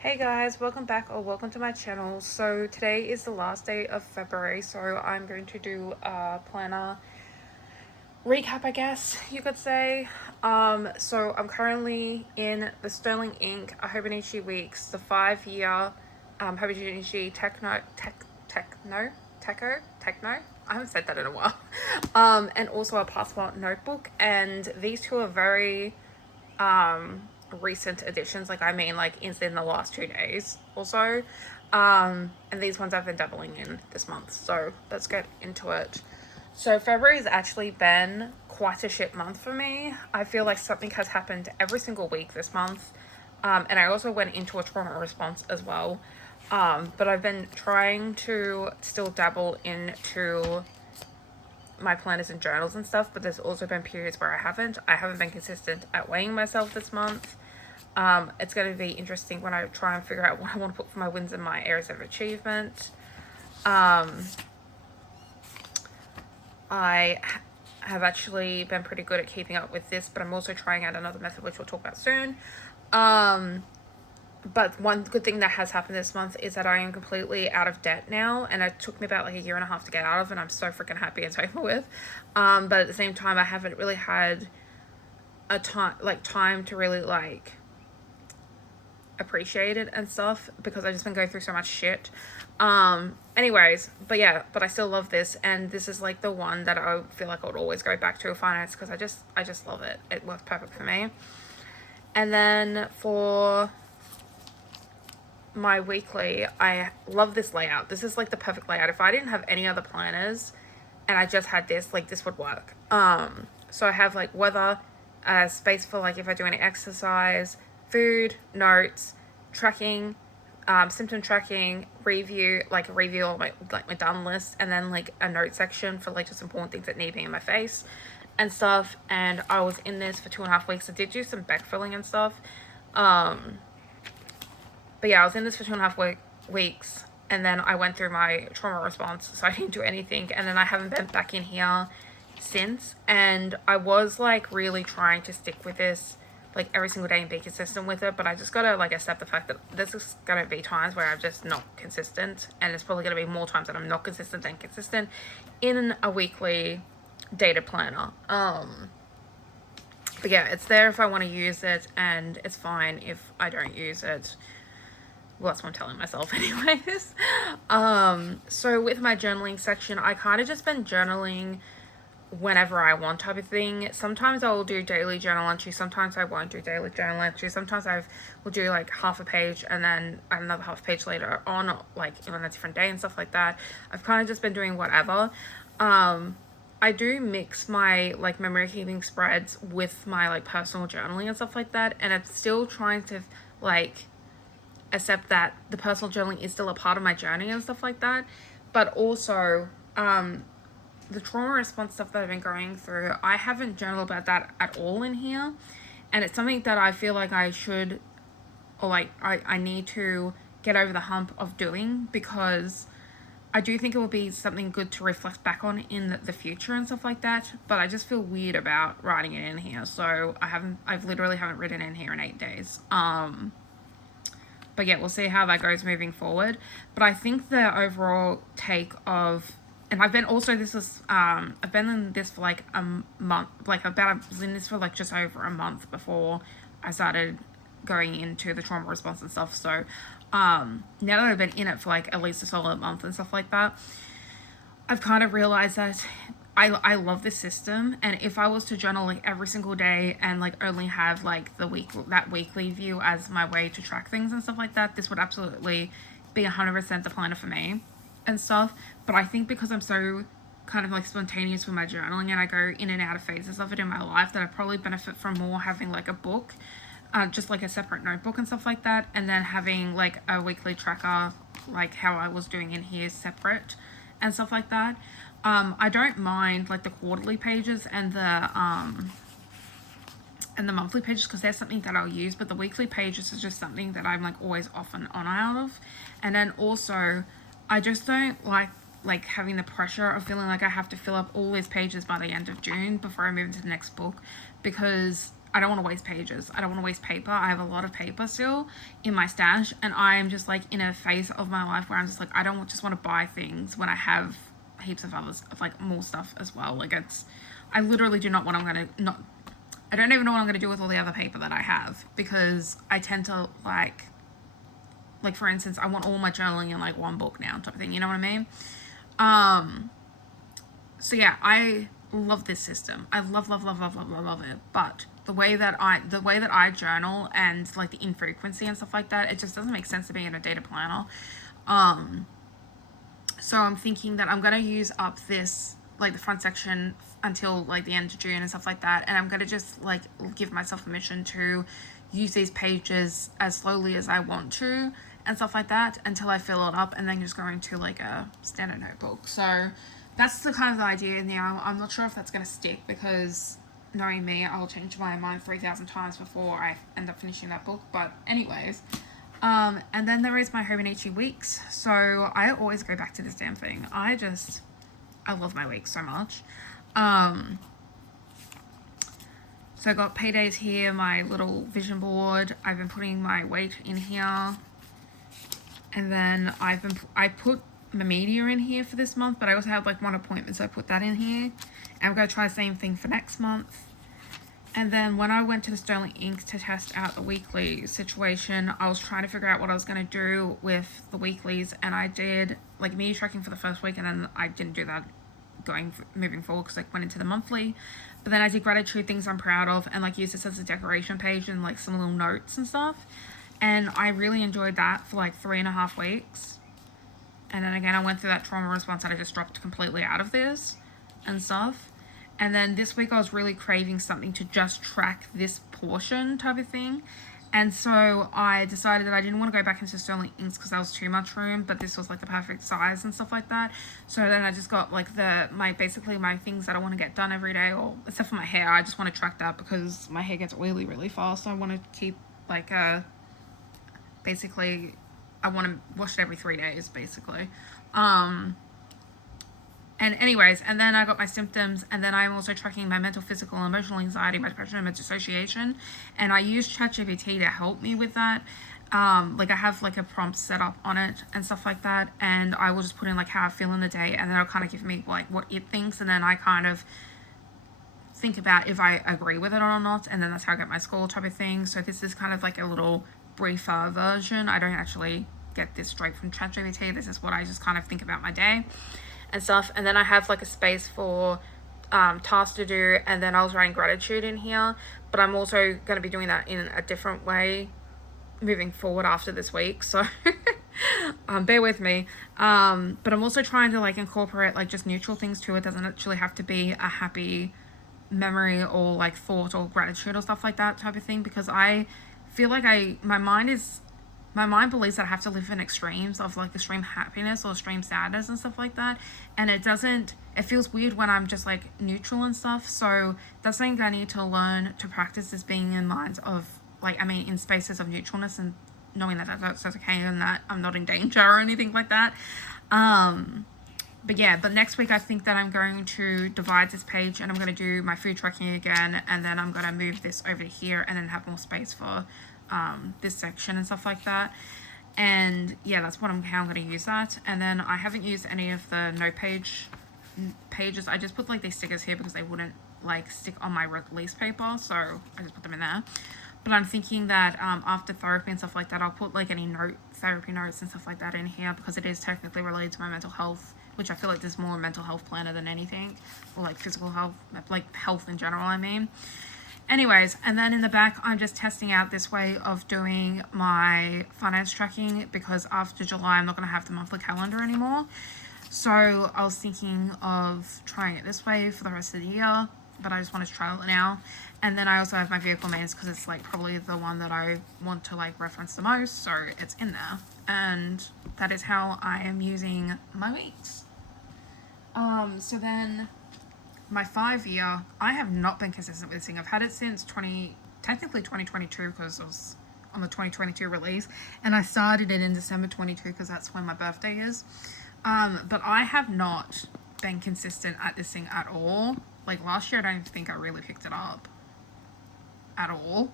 Hey guys, welcome back or welcome to my channel. So today is the last day of February, so I'm going to do a planner recap, I guess you could say. So I'm currently in the Sterling Ink Hobonichi Weeks, the 5 year Hobonichi Techno. I haven't said that in a while. And also a passport notebook, and these two are very recent additions. Like in the last 2 days or so. And these ones I've been dabbling in this month. So let's get into it. So February has actually been quite a shit month for me. I feel like something has happened every single week this month. And I also went into a trauma response as well. But I've been trying to still dabble into my planners and journals and stuff, but there's also been periods where I haven't been consistent at weighing myself this month. It's going to be interesting when I try and figure out what I want to put for my wins and my areas of achievement. I have actually been pretty good at keeping up with this, but I'm also trying out another method, which we'll talk about soon. But one good thing that has happened this month is that I am completely out of debt now, and it took me about like a year and a half to get out of, and I'm so freaking happy it's over with. But at the same time, I haven't really had a time to really appreciate it and stuff because I've just been going through so much shit. Anyways, but I still love this, and this is like the one that I feel like I would always go back to finance because I just love it. It works perfect for me. And then for my weekly, I love this layout. This is like the perfect layout. If I didn't have any other planners and I just had this, like this would work. So I have like weather, space for like if I do any exercise, food, notes, tracking, symptom tracking, review of my done list, and then like a note section for like just important things that need to be in my face and stuff. And I was in this for 2.5 weeks. I did do some backfilling and stuff. But yeah, I was in this for 2.5 weeks, and then I went through my trauma response, so I didn't do anything, and then I haven't been back in here since. And I was like really trying to stick with this like every single day and be consistent with it, but I just gotta like accept the fact that this is gonna be times where I'm just not consistent, and it's probably gonna be more times that I'm not consistent than consistent in a weekly data planner. But yeah, it's there if I want to use it, and it's fine if I don't use it. Well, that's what I'm telling myself anyways. So with my journaling section, I kind of just been journaling whenever I want type of thing. Sometimes I will do daily journal entry, sometimes I won't do daily journal entry, sometimes I will do like half a page and then another half page later on, like on a different day and stuff like that. I've kind of just been doing whatever. I do mix my like memory keeping spreads with my like personal journaling and stuff like that, and I'm still trying to like accept that the personal journaling is still a part of my journey and stuff like that. But also the trauma response stuff that I've been going through, I haven't journaled about that at all in here, and it's something that I feel like I should, or like I need to get over the hump of doing, because I do think it would be something good to reflect back on in the future and stuff like that. But I just feel weird about writing it in here, so I've literally haven't written in here in 8 days. But yeah, we'll see how that goes moving forward. But I think the overall take of, and I've been in this for like a month, I was in this for like just over a month before I started going into the trauma response and stuff. So now that I've been in it for like at least a solid month and stuff like that, I've kind of realized that I love this system, and if I was to journal like every single day and like only have like that weekly view as my way to track things and stuff like that, this would absolutely be 100% the planner for me and stuff. But I think because I'm so kind of like spontaneous with my journaling and I go in and out of phases of it in my life, that I probably benefit from more having like a book, just like a separate notebook and stuff like that, and then having like a weekly tracker like how I was doing in here separate and stuff like that. I don't mind like the quarterly pages and the monthly pages, because there's something that I'll use, but the weekly pages is just something that I'm like always off and on out of. And then also I just don't like having the pressure of feeling like I have to fill up all these pages by the end of June before I move into the next book, because I don't want to waste pages. I don't want to waste paper. I have a lot of paper still in my stash, and I'm just like in a phase of my life where I'm just like, I don't just want to buy things when I have heaps of others, of like more stuff as well. Like I literally do not what I'm going to, not, I don't even know what I'm going to do with all the other paper that I have, because I tend to like for instance, I want all my journaling in like one book now type of thing, you know what I mean? So yeah, I love this system. I love it. But the way that I journal and like the infrequency and stuff like that, it just doesn't make sense to be in a data planner. So I'm thinking that I'm gonna use up this, like the front section, until like the end of June and stuff like that, and I'm gonna just like give myself permission to use these pages as slowly as I want to and stuff like that until I fill it up, and then just go into like a standard notebook. So that's the kind of the idea now. I'm not sure if that's going to stick, because knowing me, I'll change my mind 3,000 times before I end up finishing that book. But anyways, and then there is my Hobonichi Weeks. So I always go back to this damn thing. I love my weeks so much. So I got paydays here, my little vision board. I've been putting my weight in here. And then I put my media in here for this month, but I also had like one appointment, so I put that in here. And I'm going to try the same thing for next month. And then when I went to the Sterling Ink to test out the weekly situation, I was trying to figure out what I was going to do with the weeklies, and I did like media tracking for the first week, and then I didn't do that moving forward because I went into the monthly. But then I did gratitude, things I'm proud of, and like use this as a decoration page and like some little notes and stuff. And I really enjoyed that for like 3.5 weeks. And then again, I went through that trauma response and I just dropped completely out of this and stuff. And then this week I was really craving something to just track this portion type of thing. And so I decided that I didn't want to go back into Sterling Inks because that was too much room, but this was like the perfect size and stuff like that. So then I just got like basically my things that I want to get done every day, or except for my hair. I just want to track that because my hair gets oily really fast. So I want to keep like basically I want to wash it every 3 days basically. And anyways, and then I got my symptoms, and then I'm also tracking my mental, physical, and emotional anxiety, my depression, and my dissociation. And I use ChatGPT to help me with that. Like I have like a prompt set up on it and stuff like that, and I will just put in like how I feel in the day, and then it'll kind of give me like what it thinks, and then I kind of think about if I agree with it or not, and then that's how I get my score type of thing. So this is kind of like a little briefer version. I don't actually get this straight from ChatGPT. This is what I just kind of think about my day and stuff. And then I have like a space for tasks to do, and then I was writing gratitude in here, but I'm also going to be doing that in a different way moving forward after this week, so bear with me. But I'm also trying to like incorporate like just neutral things too. It doesn't actually have to be a happy memory or like thought or gratitude or stuff like that type of thing, because I feel like my mind believes that I have to live in extremes of like extreme happiness or extreme sadness and stuff like that. And it feels weird when I'm just like neutral and stuff. So that's something I need to learn to practice, is being in minds of like, in spaces of neutralness, and knowing that that's okay and that I'm not in danger or anything like that. But next week I think that I'm going to divide this page, and I'm going to do my food tracking again, and then I'm going to move this over here and then have more space for this section and stuff like that. And yeah, that's how I'm going to use that. And then I haven't used any of the note pages. I just put like these stickers here because they wouldn't like stick on my release paper, so I just put them in there. But I'm thinking that after therapy and stuff like that, I'll put like any therapy notes and stuff like that in here, because it is technically related to my mental health, which I feel like there's more mental health planner than anything, or like physical health, like health in general, Anyways, and then in the back, I'm just testing out this way of doing my finance tracking, because after July, I'm not going to have the monthly calendar anymore. So I was thinking of trying it this way for the rest of the year, but I just wanted to trial it now. And then I also have my vehicle maintenance, because it's like probably the one that I want to like reference the most, so it's in there. And that is how I am using my weeks. So then my 5-year, I have not been consistent with this thing. I've had it since technically 2022, because it was on the 2022 release, and I started it in December 22 because that's when my birthday is. But I have not been consistent at this thing at all. Like last year, I don't think I really picked it up. at all.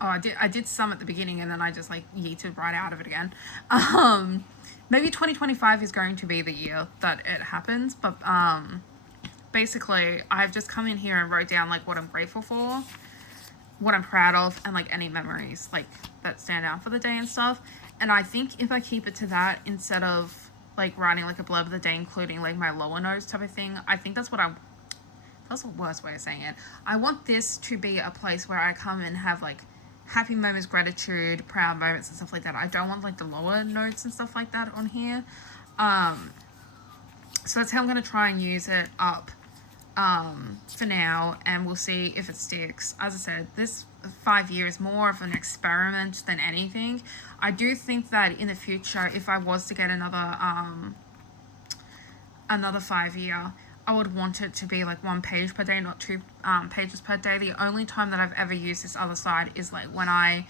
Oh, I did some at the beginning, and then I just like yeeted right out of it again. Maybe 2025 is going to be the year that it happens, but basically I've just come in here and wrote down like what I'm grateful for, what I'm proud of, and like any memories like that stand out for the day and stuff. And I think if I keep it to that instead of like writing like a blurb of the day, including like my lower notes type of thing, I think that's the worst way of saying it. I want this to be a place where I come and have like happy moments, gratitude, proud moments, and stuff like that. I don't want like the lower notes and stuff like that on here. So that's how I'm going to try and use it up for now, and we'll see if it sticks. As I said, this 5 years is more of an experiment than anything. I do think that in the future, if I was to get another 5 year, I would want it to be like 1 page per day, not 2 pages per day. The only time that I've ever used this other side is like when I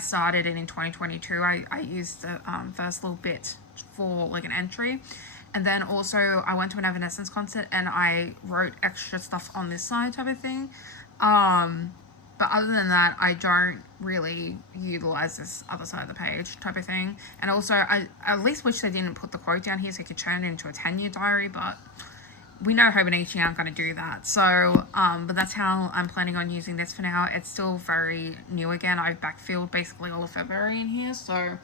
started it in 2022, I used the first little bit for like an entry. And then also I went to an Evanescence concert and I wrote extra stuff on this side type of thing. But other than that, I don't really utilize this other side of the page type of thing. And also, I at least wish they didn't put the quote down here so you could turn it into a 10-year diary, but we know Hobonichi aren't going to do that. So, but that's how I'm planning on using this for now. It's still very new again. I've backfilled basically all of February in here, so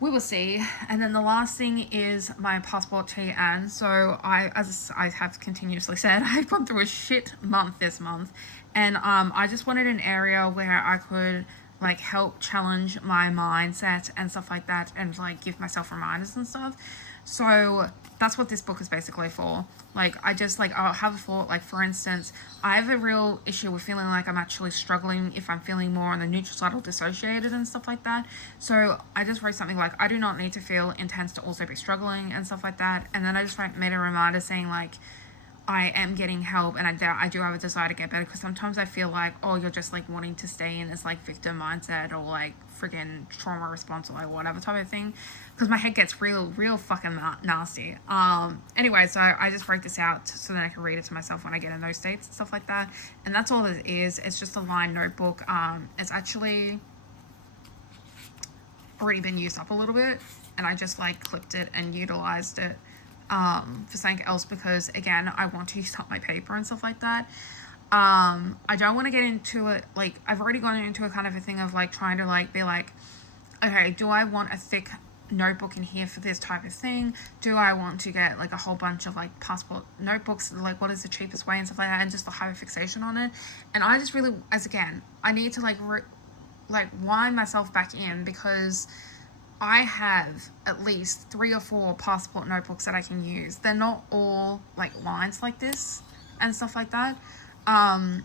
we will see. And then the last thing is my passport TN. So as I have continuously said, I've gone through a shit month this month, and I just wanted an area where I could like help challenge my mindset and stuff like that, and like give myself reminders and stuff. So that's what this book is basically for. Like, I just like, I'll have a thought, like for instance, I have a real issue with feeling like I'm actually struggling if I'm feeling more on the neutral side or dissociated and stuff like that. So I just wrote something like, I do not need to feel intense to also be struggling and stuff like that. And then I just made a reminder saying like, I am getting help, and I do have a desire to get better, because sometimes I feel like, oh, you're just like wanting to stay in this like victim mindset or like friggin' trauma response or like whatever type of thing, because my head gets real fucking nasty. Anyway, so I just wrote this out so that I can read it to myself when I get in those states and stuff like that. And that's all it is. It's just a line notebook. It's actually already been used up a little bit, and I just like clipped it and utilized it for something else, because again, I want to use up my paper and stuff like that. I don't want to get into it, like I've already gone into a kind of a thing of like trying to like be like, okay, do I want a thick notebook in here for this type of thing? Do I want to get like a whole bunch of like passport notebooks, like what is the cheapest way and stuff like that, and just the hyperfixation on it? And I just really, as again, I need to like wind myself back in, because I have at least 3 or 4 passport notebooks that I can use. They're not all like lines like this and stuff like that. And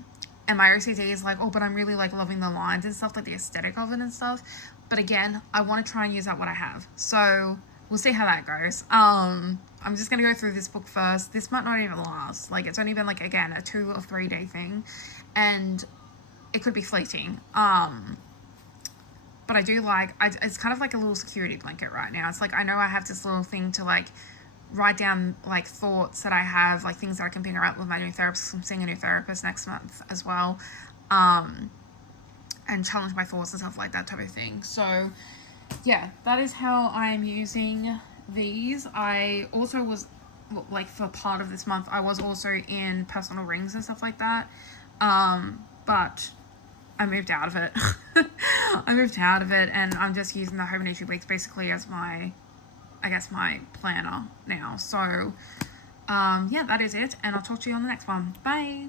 my OCD is like, oh, but I'm really like loving the lines and stuff, like the aesthetic of it and stuff. But again, I want to try and use out what I have. So we'll see how that goes. I'm just going to go through this book first. This might not even last. Like, it's only been like, again, a 2 or 3 day thing, and it could be fleeting. But I do like, it's kind of like a little security blanket right now. It's like, I know I have this little thing to like write down like thoughts that I have, like things that I can bring up with my new therapist. I'm seeing a new therapist next month as well. And challenge my thoughts and stuff like that type of thing. So yeah, that is how I'm using these. I also was like, for part of this month, I was also in personal rings and stuff like that. But I moved out of it. And I'm just using the Hobonichi Weeks basically as my planner now. So, yeah, that is it. And I'll talk to you on the next one. Bye.